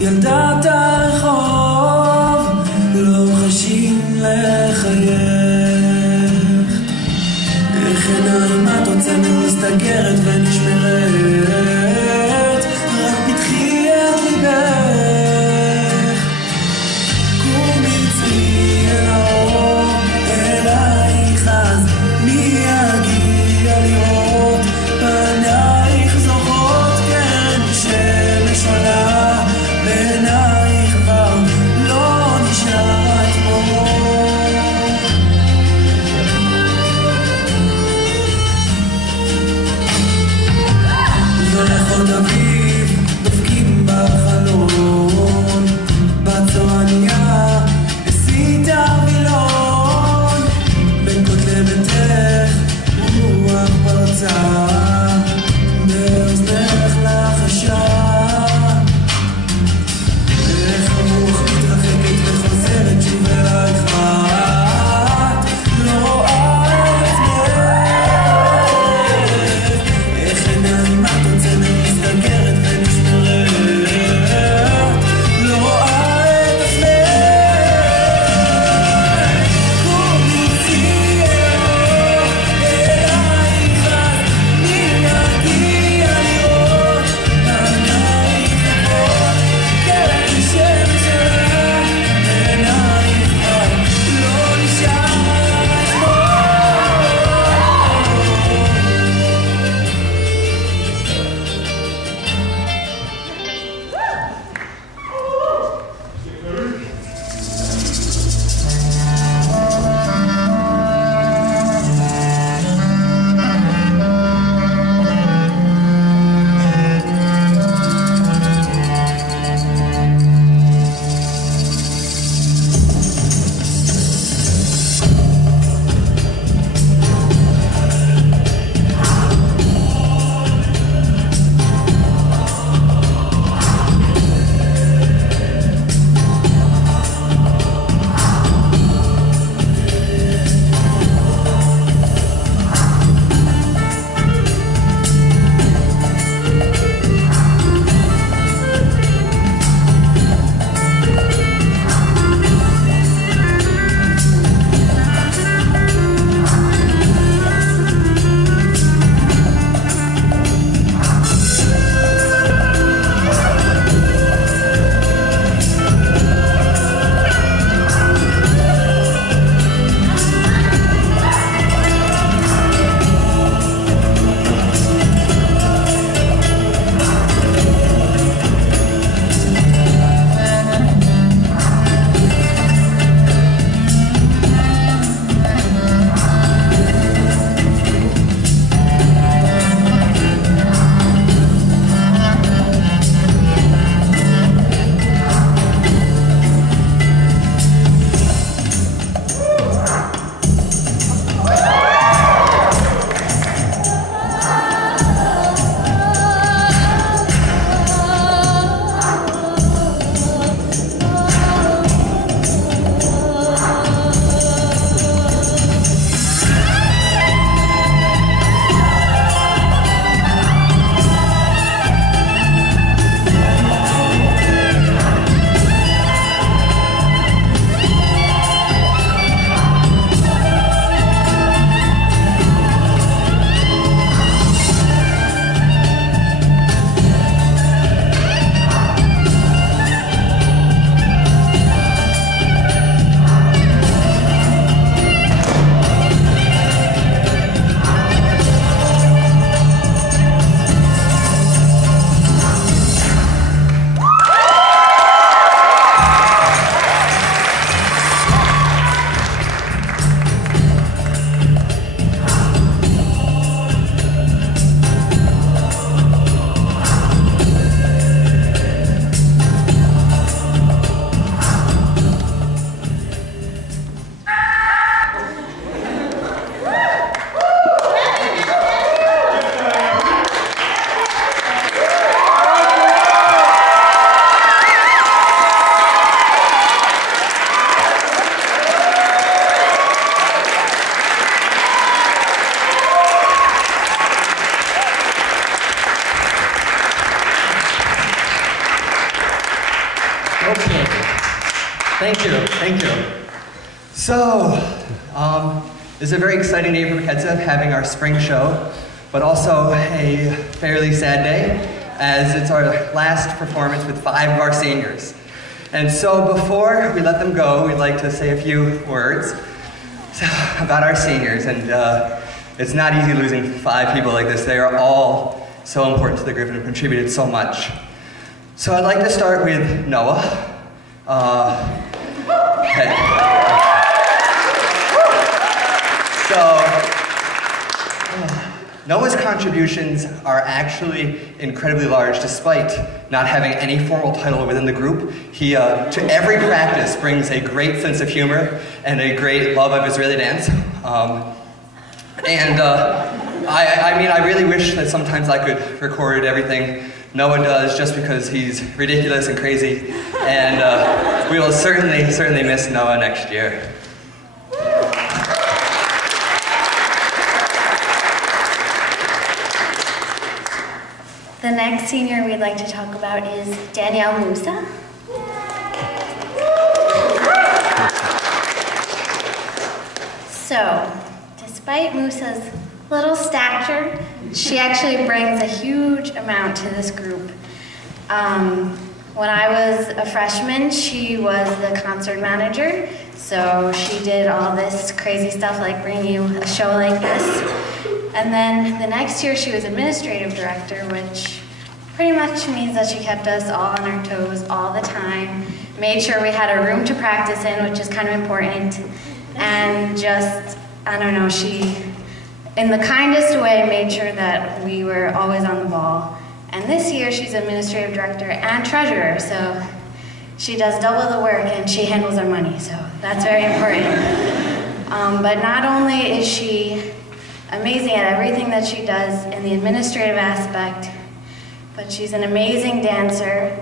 ילדת הרחוב, לא חשים לחייך. איך עיניים את עוצמת מסתגרת ונשמרת, רק פתחי את ליבך. קומי צאי אל האור, אלייך אז מי יגיע לראות פנייך זוכרות, כן שמש עולה בעינייך כבר לא נשאר אתמול. This is a very exciting day for Beketsev, having our spring show, but also a fairly sad day, as it's our last performance with 5 of our seniors. And so before we let them go, we'd like to say a few words about our seniors. And it's not easy losing 5 people like this. They are all so important to the group and have contributed so much. So I'd like to start with Noah. Noah's contributions are actually incredibly large, despite not having any formal title within the group. He, to every practice, brings a great sense of humor and a great love of Israeli dance. I really wish that sometimes I could record everything Noah does, just because he's ridiculous and crazy. And we will certainly miss Noah next year. The next senior we'd like to talk about is Danielle Musa. So, despite Musa's little stature, she actually brings a huge amount to this group. When I was a freshman, she was the concert manager, so she did all this crazy stuff like bringing you a show like this. And then the next year she was administrative director, which pretty much means that she kept us all on our toes all the time, made sure we had a room to practice in, which is kind of important, and just, I don't know, she, in the kindest way, made sure that we were always on the ball. And this year she's administrative director and treasurer, so she does double the work and she handles our money, so that's very important. But not only is she amazing at everything that she does in the administrative aspect, but she's an amazing dancer.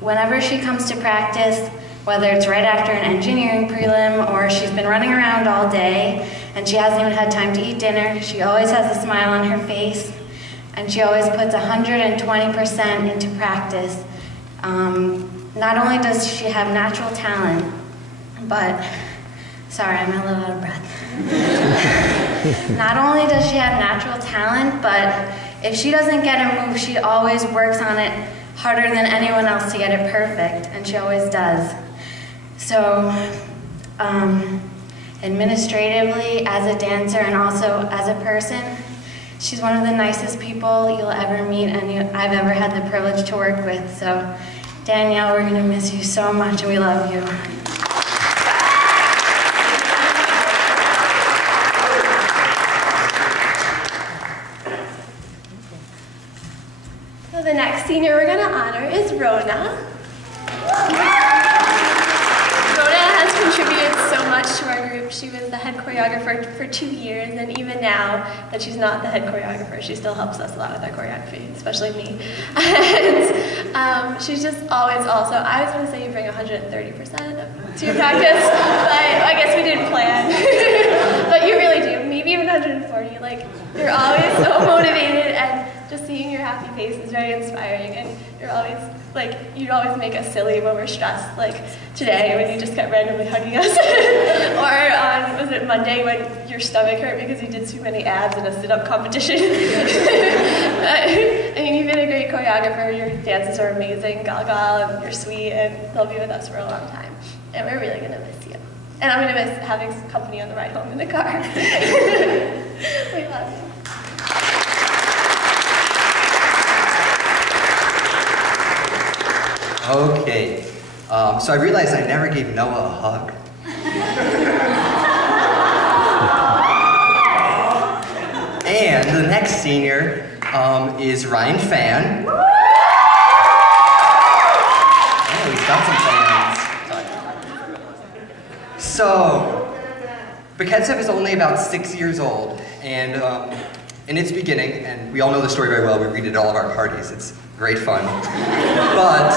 Whenever she comes to practice, whether it's right after an engineering prelim or she's been running around all day and she hasn't even had time to eat dinner, she always has a smile on her face and she always puts 120% into practice. Not only does she have natural talent, but, sorry, I'm a little out of breath. Not only does she have natural talent, but if she doesn't get a move, she always works on it harder than anyone else to get it perfect, and she always does. So, administratively, as a dancer and also as a person, she's one of the nicest people you'll ever meet and I've ever had the privilege to work with. So, Danielle, we're gonna miss you so much and we love you. So the next senior we're gonna honor is Rona. Rona has contributed so much to our group. She was the head choreographer for 2 years, and even now that she's not the head choreographer, she still helps us a lot with our choreography, especially me. And she's just always also, I was gonna say you bring 130% to your practice, but I guess we didn't plan. But you really do, maybe even 140. Like, you're always so motivated, and just seeing your happy face is very inspiring, and you're always, like, you'd always make us silly when we're stressed, like today when you just kept randomly hugging us. Or on, was it Monday when your stomach hurt because you did too many abs in a sit-up competition? I mean, you've been a great choreographer, your dances are amazing, Gal, and you're sweet, and they'll be with us for a long time. And we're really gonna miss you. And I'm gonna miss having some company on the ride home in the car. We love you. Okay, so I realized I never gave Noah a hug. And the next senior is Ryan Fan. Oh, he's got some fans. So, Beketsev is only about 6 years old, and in its beginning, and we all know the story very well, we read it at all of our parties, it's great fun. But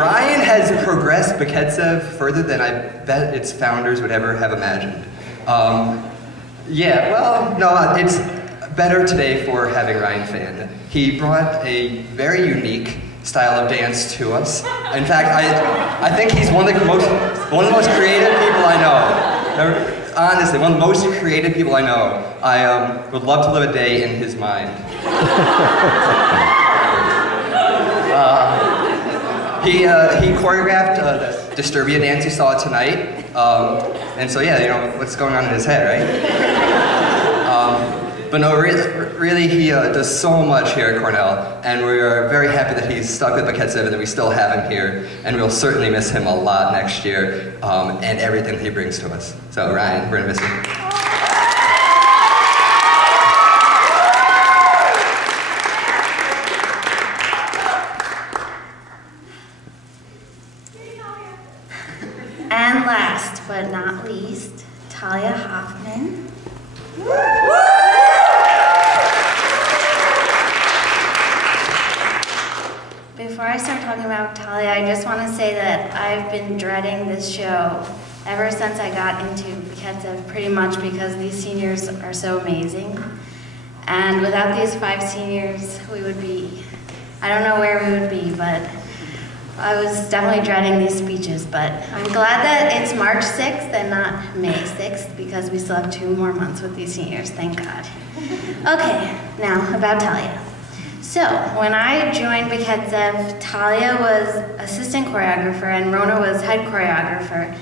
Ryan has progressed Beketsev further than I bet its founders would ever have imagined. Yeah, well, no, it's better today for having Ryan Fan. He brought a very unique style of dance to us. In fact, I think he's one of the most creative people I know. Honestly, one of the most creative people I know. I would love to live a day in his mind. He choreographed the Disturbia dance you saw tonight. And so yeah, you know, what's going on in his head, right? But no, really he does so much here at Cornell, and we are very happy that he's stuck with Beketsev and that we still have him here, and we'll certainly miss him a lot next year, and everything he brings to us. So Ryan, we're gonna miss you. And last but not least, Talia Hoffman. Before I start talking about Talia, I just want to say that I've been dreading this show ever since I got into Beketsev, pretty much because these seniors are so amazing. And without these 5 seniors, we would be, I don't know where we would be, but I was definitely dreading these speeches. But I'm glad that it's March 6th and not May 6th, because we still have 2 more months with these seniors, thank God. Okay, now about Talia. So, when I joined Beketsev, Talia was assistant choreographer and Rona was head choreographer.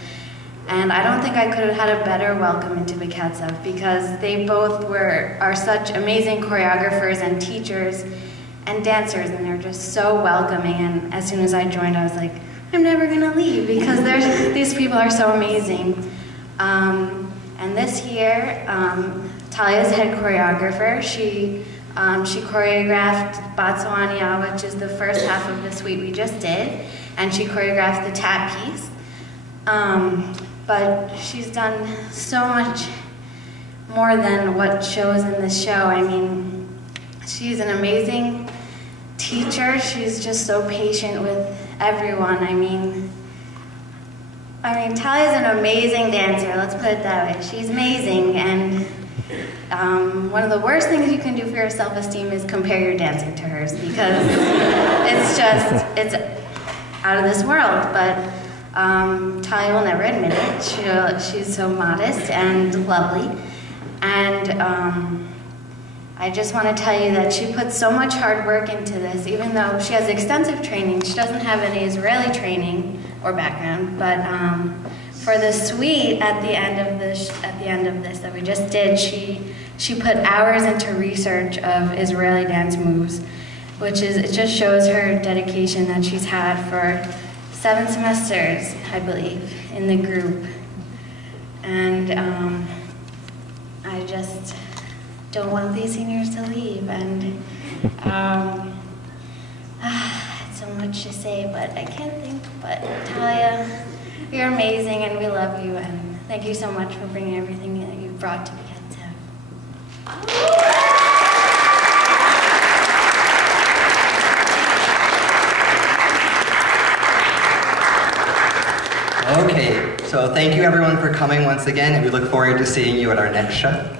And I don't think I could have had a better welcome into Beketsev, because they both are such amazing choreographers and teachers and dancers, and they're just so welcoming. And as soon as I joined, I was like, I'm never gonna leave, because these people are so amazing. And this year, Talia's head choreographer. She choreographed Botswania, which is the first half of the suite we just did, and she choreographed the tap piece. But she's done so much more than what shows in this show. I mean, she's an amazing teacher. She's just so patient with everyone. I mean, Talia's an amazing dancer, let's put it that way. She's amazing, and one of the worst things you can do for your self-esteem is compare your dancing to hers, because it's out of this world. But Talia will never admit it. She's so modest and lovely. And I just want to tell you that she puts so much hard work into this, even though she has extensive training. She doesn't have any Israeli training or background, but for the suite at the end of this that we just did, she put hours into research of Israeli dance moves, it just shows her dedication that she's had for 7 semesters, I believe, in the group. And I just don't want these seniors to leave, and it's so much to say, but I can't think. But Talia, you're amazing, and we love you, and thank you so much for bringing everything that you brought to Beketsev. Okay, so thank you everyone for coming once again, and we look forward to seeing you at our next show.